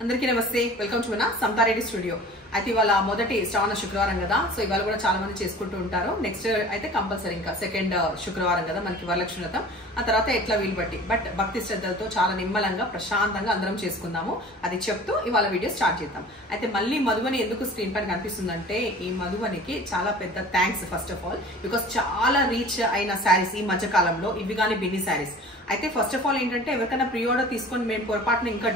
అందరికీ నమస్తే welcome to మన సమతారెడ్డి స్టూడియో అయితే ఇవాళ మొదటి శ్రావణ శుక్రవారం కదా సో ఇవాళ కూడా చాలా మంది చేసుకుంటూ ఉంటారు నెక్స్ట్ అయితే కంపల్సరీ ఇంకా సెకండ్ శుక్రవారం కదా మనకి వరలక్ష్మి వ్రతం ఆ తర్వాత ఎట్లా వీలు బట్టి బట్ భక్తి శ్రద్ధలతో చాలా నిమ్మలంగా ప్రశాంతంగా అందరం చేసుకుందాము అది చెప్తూ ఇవాళ వీడియో స్టార్ట్ చేద్దాం అయితే మళ్ళీ మధువని ఎందుకు స్క్రీన్ పైన కనిపిస్తుందంటే ఈ మధువనికి చాలా పెద్ద thanks first of all because చాలా రీచ్ అయిన శారీస్ ఈ మధ్య కాలంలో ఇవి కానీ బిన్ని శారీస్ అయితే ఫస్ట్ ఆఫ్ ఆల్ ఏంటంటే ఎవరికైనా ప్రీ ఆర్డర్ తీసుకొని మేము పొరపాటున ఇంకా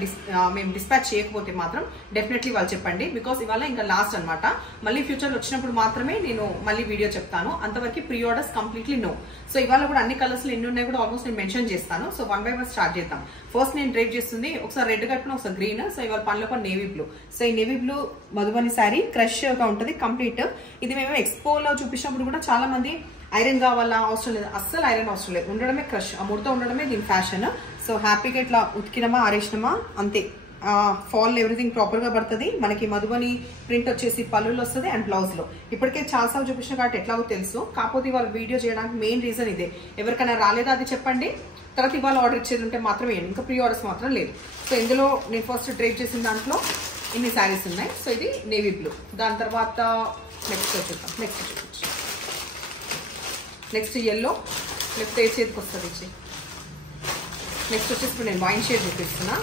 మేము డిస్పాచ్ చేయకపోతే మాత్రం డెఫినెట్లీ వాళ్ళు చెప్పండి బికాస్ ఇవాళ ఇంకా లాస్ట్ అనమాట మళ్ళీ ఫ్యూచర్ వచ్చినప్పుడు మాత్రమే నేను మళ్ళీ వీడియో చెప్తాను అంతవరకు pre orders completely no so ఇవాళ కూడా అన్ని కలర్స్ ఎన్ని ఉన్నాయి కూడా ఆల్మోస్ట్ నేను మెన్షన్ చేస్తాను so one by one start చేద్దాం ఫస్ట్ నేను డ్రైప్ చేస్తుంది ఒకసారి రెడ్ కట్టుకుని ఒకసారి గ్రీన్ సో ఇవాళ పనిలో కూడా నేవీ బ్లూ సో ఈ navy blue Madhubani sari crush గా ఉంటుంది కంప్లీట్ ఇది మేము ఎక్స్పోలో చూపించినప్పుడు కూడా చాలా మంది ఐరన్ కావాలా అవసరం లేదు అస్సలు ఐరన్ అవసరం లేదు ఉండడమే క్రష్ ఆ ముడత ఉండడమే దీని ఫ్యాషన్ సో హ్యాపీగా ఇట్లా ఉతికినమా ఆరేసినమా అంతే ఫాల్ ఎవ్రీథింగ్ ప్రాపర్ గా పడుతుంది మనకి మధుబని ప్రింట్ వచ్చేసి పళ్ళులో వస్తుంది అండ్ బ్లౌజ్ లో ఇప్పటికే చాలాసార్లు చూపించిన కాబట్టి ఎట్లాగో తెలుసు కాకపోతే ఇవాళ వీడియో చేయడానికి మెయిన్ రీజన్ ఇదే ఎవరికైనా రాలేదా అది చెప్పండి తర్వాత ఇవాళ ఆర్డర్ ఇచ్చేది ఉంటే మాత్రమే ఇంకా ప్రీ ఆర్డర్స్ మాత్రం లేదు సో ఇందులో నేను ఫస్ట్ డ్రైప్ చేసిన దాంట్లో ఇన్ని శారీస్ ఉన్నాయి సో ఇది నేవీ బ్లూ దాని తర్వాత నెక్స్ట్ వచ్చేద్దాం నెక్స్ట్ ఎల్లో లెఫ్ట్ ఏ చేతికి వస్తుంది ఇచ్చి నెక్స్ట్ వచ్చేసి ఇప్పుడు నేను వైన్ షేడ్ చూపిస్తున్నా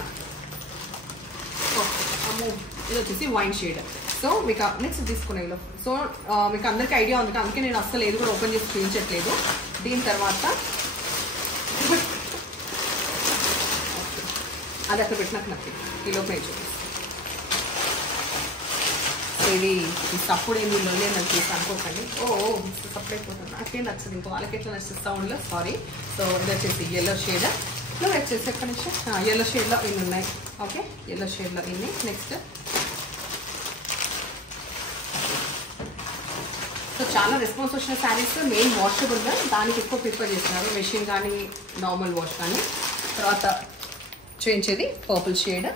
అమ్మో ఇది వచ్చేసి వైన్ షేడ్ సో మీకు నెక్స్ట్ తీసుకునే సో మీకు అందరికీ ఐడియా ఉంది అందుకే నేను అస్సలు ఏది కూడా ఓపెన్ చేసి చూపించట్లేదు దీని తర్వాత అది అక్కడ పెట్టినాక నచ్చింది ఈ లోపల చూపిస్తాను ఇది సప్పుడు ఏమి లేదని చూసి అనుకోకండి సప్పుడు అయిపోతుంది నాకేం నచ్చదు ఇంకో వాళ్ళకి ఎట్లా నచ్చింది సౌండ్లో సారీ సో ఇది వచ్చేసి ఎల్లో షేడ్ నువ్వు వచ్చేసి ఎక్కడి నుంచి ఎల్లో షేడ్లో ఇన్ని ఉన్నాయి ఓకే ఎల్లో షేడ్లో ఇన్ని నెక్స్ట్ సో చాలా రెస్పాన్స్ వచ్చిన శారీస్ మెయిన్ వాషబుల్గా దానికి ఎక్కువ ప్రిఫర్ చేస్తున్నారు మెషిన్ కానీ నార్మల్ వాష్ కానీ తర్వాత చేయించేది పర్పుల్ షేడ్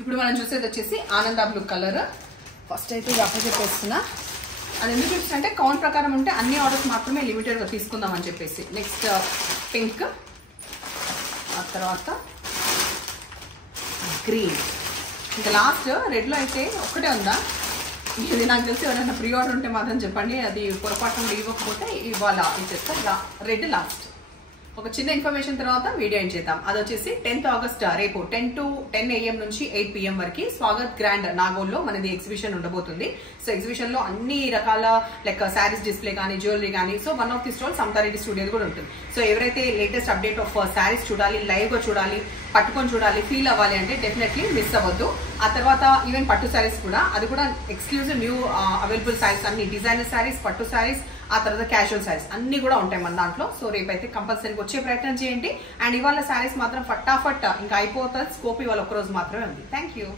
ఇప్పుడు మనం చూసేది వచ్చేసి ఆనంద బ్లూ కలర్ ఫస్ట్ అయితే ఇది అప్పుడు చెప్పేస్తున్నా అది ఎందుకు చూపిస్తున్నా అంటే కౌంట్ ప్రకారం ఉంటే అన్ని ఆర్డర్స్ మాత్రమే లిమిటెడ్గా తీసుకుందాం అని చెప్పేసి నెక్స్ట్ పింక్ ఆ తర్వాత గ్రీన్ ఇంకా లాస్ట్ రెడ్లో అయితే ఒక్కటే ఉందా ఇది నాకు తెలిసి ఎవరైనా ప్రీ ఆర్డర్ ఉంటే మాత్రం చెప్పండి అది పొరపాటున ఇవ్వకపోతే ఇవాళ ఇచ్చేస్తా రెడ్ లాస్ట్ ఒక చిన్న ఇన్ఫర్మేషన్ తర్వాత వీడియో ఏం చేద్దాం అది వచ్చేసి 10th ఆగస్ట్ రేపు 10 to 10 AM నుంచి 8 PM వరకు స్వాగత్ గ్రాండ్ నాగోల్లో మనది ఎగ్జిబిషన్ ఉండబోతుంది సో ఎగ్జిబిషన్ లో అన్ని రకాల లైక్ శారీస్ డిస్ప్లే కానీ జ్యువెలరీ కానీ so one of the stall Samathareddy studio కూడా ఉంటుంది సో ఎవరైతే లేటెస్ట్ అప్డేట్ ఆఫ్ శారీస్ చూడాలి లైవ్ గా చూడాలి పట్టుకొని చూడాలి ఫీల్ అవ్వాలి అంటే డెఫినెట్లీ మిస్ అవ్వద్దు ఆ తర్వాత ఈవెన్ పట్టు శారీస్ కూడా అది కూడా ఎక్స్క్లూజివ్ న్యూ అవైలబుల్ శారీస్ అన్ని డిజైనర్ శారీస్ పట్టు శారీస్ ఆ తర్వాత క్యాజువల్ శారీస్ అన్ని కూడా ఉంటాయి మన దాంట్లో సో రేపైతే కంపల్సరీ వచ్చే ప్రయత్నం చేయండి అండ్ ఇవాళ శారీస్ మాత్రం ఫటాఫట్ ఇంకా అయిపోతుంది స్కోప్ ఇవాళ ఒక్కరోజు మాత్రమే ఉంది థ్యాంక్ యూ